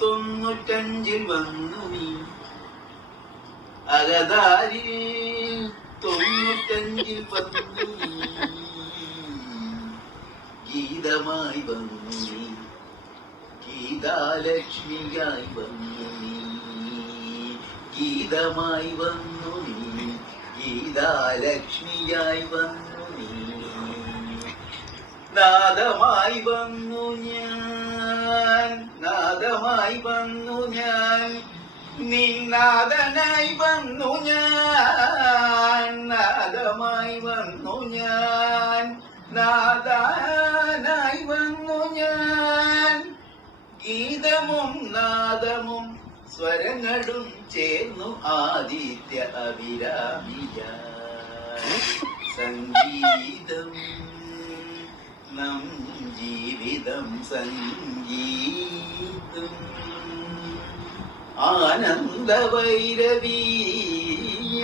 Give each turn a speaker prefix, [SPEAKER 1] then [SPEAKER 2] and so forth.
[SPEAKER 1] തൊണ്ണൂറ്റഞ്ചിൽ വന്നു നീ. അകതാരിൽ തൊണ്ണൂറ്റഞ്ചിൽ വന്നു ഗീതമായി വന്നു നീ. ഗീതാലക്ഷ്മിയായി വന്നു നീ. ഗീതമായി വന്നു നീ. ഗീതാലക്ഷ്മിയായി വന്നു നീ. നാദമായി വന്നു ഞാൻ. നാദമായി വന്നു ഞാൻ. നിന്നാദനായി വന്നു ഞാൻ. നാദമായി വന്നു ഞാൻ. നാദാനായി വന്നു ഞാൻ. ഗീതമും സ്വരങ്ങളും ചേർന്നു ആദിത്യ അവിരാമിയ സംഗീതം നം ജീവിതം സംഗീതം. ആനന്ദ വൈരവീയ.